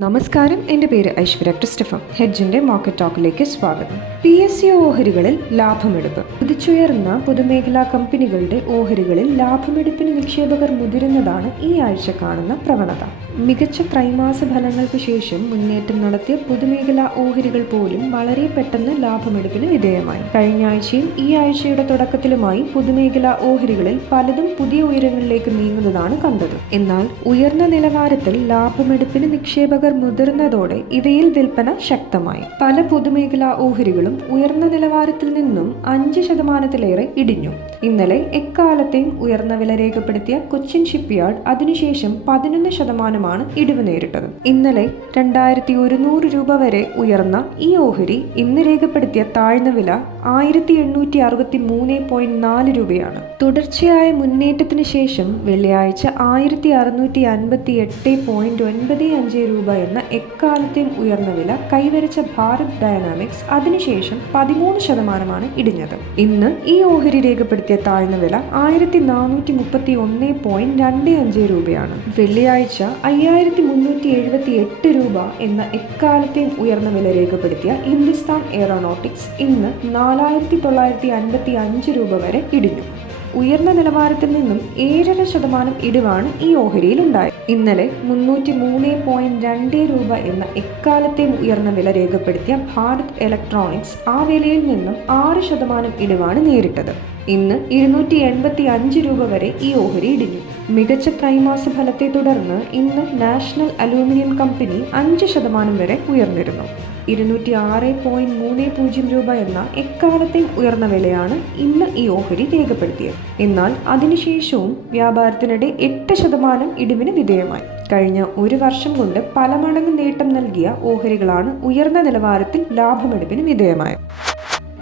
നമസ്കാരം. എന്റെ പേര് ഐശ്വര്യ ക്രിസ്റ്റഫർ. ഹെഡ്ജിന്റെ മാർക്കറ്റ് ടോക്കിലേക്ക് സ്വാഗതം. പി എസ് സി ഓഹരികളിൽ ലാഭമെടുപ്പ്. കുതിച്ചുയർന്ന പൊതുമേഖലാ കമ്പനികളുടെ ഓഹരികളിൽ ലാഭമെടുപ്പിന് നിക്ഷേപകർ മുതിരുന്നതാണ് ഈ ആഴ്ച കാണുന്ന പ്രവണത. മികച്ച ത്രൈമാസ ഫലങ്ങൾക്ക് ശേഷം മുന്നേറ്റം നടത്തിയ പൊതുമേഖലാ ഓഹരികൾ പോലും വളരെ പെട്ടെന്ന് ലാഭമെടുപ്പിന് വിധേയമായി. കഴിഞ്ഞ ആഴ്ചയും ഈ ആഴ്ചയുടെ തുടക്കത്തിലുമായി പൊതുമേഖലാ ഓഹരികളിൽ പലതും പുതിയ ഉയരങ്ങളിലേക്ക് നീങ്ങുന്നതാണ് കണ്ടത്. എന്നാൽ ഉയർന്ന നിലവാരത്തിൽ ലാഭമെടുപ്പിന് നിക്ഷേപകർ മുതിർന്നതോടെ ഇവയിൽ വിൽപ്പന ശക്തമായി. പല പൊതുമേഖലാ ഓഹരികളും ഉയർന്ന നിലവാരത്തിൽ നിന്നും അഞ്ച് ശതമാനത്തിലേറെ ഇടിഞ്ഞു. ഇന്നലെ എക്കാലത്തെയും ഉയർന്ന വില രേഖപ്പെടുത്തിയ കൊച്ചിൻ ഷിപ്പ്യാർഡ് അതിനുശേഷം പതിനൊന്ന് ശതമാനമാണ് ഇടിവ് നേരിട്ടത്. ഇന്നലെ രണ്ടായിരത്തി ഒരുന്നൂറ് രൂപ വരെ ഉയർന്ന ഈ ഓഹരി ഇന്ന് രേഖപ്പെടുത്തിയ താഴ്ന്ന വില ആയിരത്തി എണ്ണൂറ്റി അറുപത്തി മൂന്ന് പോയിന്റ് നാല് രൂപയാണ്. തുടർച്ചയായ മുന്നേറ്റത്തിന് ശേഷം വെള്ളിയാഴ്ച ആയിരത്തി അറുന്നൂറ്റി അൻപത്തി എട്ട് പോയിന്റ് ഒൻപത് അഞ്ച് രൂപ എന്ന എക്കാലത്തെയും ഉയർന്ന വില കൈവരിച്ച ഭാരത് ഡയനാമിക്സ് അതിനുശേഷം പതിമൂന്ന് ശതമാനമാണ് ഇടിഞ്ഞത്. ഇന്ന് ഈ ഓഹരി രേഖപ്പെടുത്തിയ താഴ്ന്ന വില ആയിരത്തി നാനൂറ്റി മുപ്പത്തി ഒന്ന് പോയിന്റ് രണ്ട് അഞ്ച് രൂപയാണ്. വെള്ളിയാഴ്ച അയ്യായിരത്തി മുന്നൂറ്റി എഴുപത്തി എട്ട് രൂപ എന്ന എക്കാലത്തെയും ഉയർന്ന വില രേഖപ്പെടുത്തിയ ഹിന്ദുസ്ഥാൻ എയറോനോട്ടിക്സ് ഇന്ന് നാലായിരത്തി തൊള്ളായിരത്തി അൻപത്തി അഞ്ച് രൂപ വരെ ഇടിഞ്ഞു. ഉയർന്ന നിലവാരത്തിൽ നിന്നും ഏഴര ശതമാനം ഇടിവാണ് ഈ ഓഹരിയിൽ ഉണ്ടായത് ഇന്നലെ മുന്നൂറ്റി മൂന്ന് പോയിന്റ് രണ്ട് രൂപ എന്ന എക്കാലത്തെയും ഉയർന്ന വില രേഖപ്പെടുത്തിയ ഭാരത് ഇലക്ട്രോണിക്സ് ആ വിലയിൽ നിന്നും ആറ് ശതമാനം ഇടിവാണ് നേരിട്ടത്. ഇന്ന് ഇരുന്നൂറ്റി എൺപത്തി അഞ്ച് രൂപ വരെ ഈ ഓഹരി ഇടിഞ്ഞു. മികച്ച ത്രൈമാസ ഫലത്തെ തുടർന്ന് ഇന്ന് നാഷണൽ അലൂമിനിയം കമ്പനി അഞ്ച് ശതമാനം വരെ ഉയർന്നിരുന്നു. ഇരുന്നൂറ്റി ആറ് പോയിന്റ് മൂന്ന് പൂജ്യം രൂപ എന്ന എക്കാലത്തെയും ഉയർന്ന വിലയാണ് ഇന്ന് ഈ ഓഹരി രേഖപ്പെടുത്തിയത്. എന്നാൽ അതിനുശേഷവും വ്യാപാരത്തിനിടെ എട്ട് ശതമാനം ഇടിവിന് വിധേയമായി. കഴിഞ്ഞ ഒരു വർഷം കൊണ്ട് പല മടങ്ങ് നേട്ടം നൽകിയ ഓഹരികളാണ് ഉയർന്ന നിലവാരത്തിൽ ലാഭമെടുപ്പിന് വിധേയമായത്.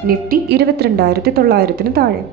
നിഫ്റ്റി ഇരുപത്തിരണ്ടായിരത്തി തൊള്ളായിരത്തിന് താഴെ.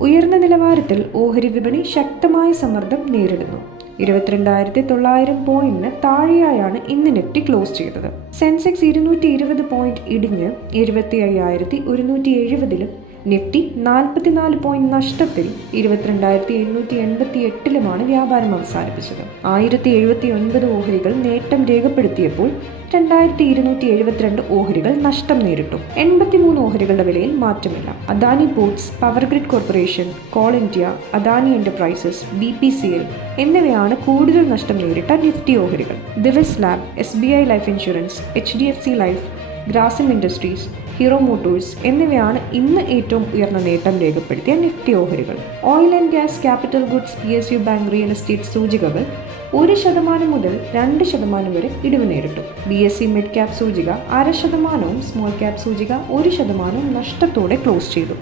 ഉയർന്ന നിലവാരത്തിൽ ഓഹരി വിപണി ശക്തമായ സമ്മർദ്ദം നേരിടുന്നു. ഇരുപത്തിരണ്ടായിരത്തി തൊള്ളായിരം പോയിന്റിന് താഴെയായാണ് ഇന്ന് നിഫ്റ്റി ക്ലോസ് ചെയ്തത്. സെൻസെക്സ് ഇരുന്നൂറ്റി ഇരുപത് പോയിന്റ് ഇടിഞ്ഞ് എഴുപത്തി അയ്യായിരത്തി ഒരുന്നൂറ്റി എഴുപതിലും നിഫ്റ്റി നാൽപ്പത്തിനാല് പോയിന്റ് നഷ്ടത്തിൽ ഇരുപത്തിരണ്ടായിരത്തി എണ്ണൂറ്റി എൺപത്തി എട്ടിലുമാണ് വ്യാപാരം അവസാനിപ്പിച്ചത്. ആയിരത്തി എഴുപത്തി ഒൻപത് ഓഹരികൾ നേട്ടം രേഖപ്പെടുത്തിയപ്പോൾ രണ്ടായിരത്തി ഇരുന്നൂറ്റി എഴുപത്തിരണ്ട് ഓഹരികൾ നഷ്ടം നേരിട്ടു. എൺപത്തിമൂന്ന് ഓഹരികളുടെ വിലയിൽ മാറ്റമില്ല. Adani ports power grid corporation coal India Adani enterprises B P C L എന്നിവയാണ് കൂടുതൽ നഷ്ടം നേരിട്ട നിഫ്റ്റി ഓഹരികൾ. Divi's lab S B I life insurance H D F C life Grasim industries hero motors എന്നിവയാണ് ഇന്ന് ഏറ്റവും ഉയർന്ന നേട്ടം രേഖപ്പെടുത്തിയ നിഫ്റ്റി ഓഹരികൾ. Oil and gas capital goods P S U bank real estate സൂചികകൾ ഒരു ശതമാനം മുതൽ രണ്ട് ശതമാനം വരെ ഇടിവ് നേരിട്ടു. B S C mid cap സൂചിക അര ശതമാനവും സ്മോൾ ക്യാപ് സൂചിക ഒരു ശതമാനവും നഷ്ടത്തോടെ ക്ലോസ് ചെയ്തു.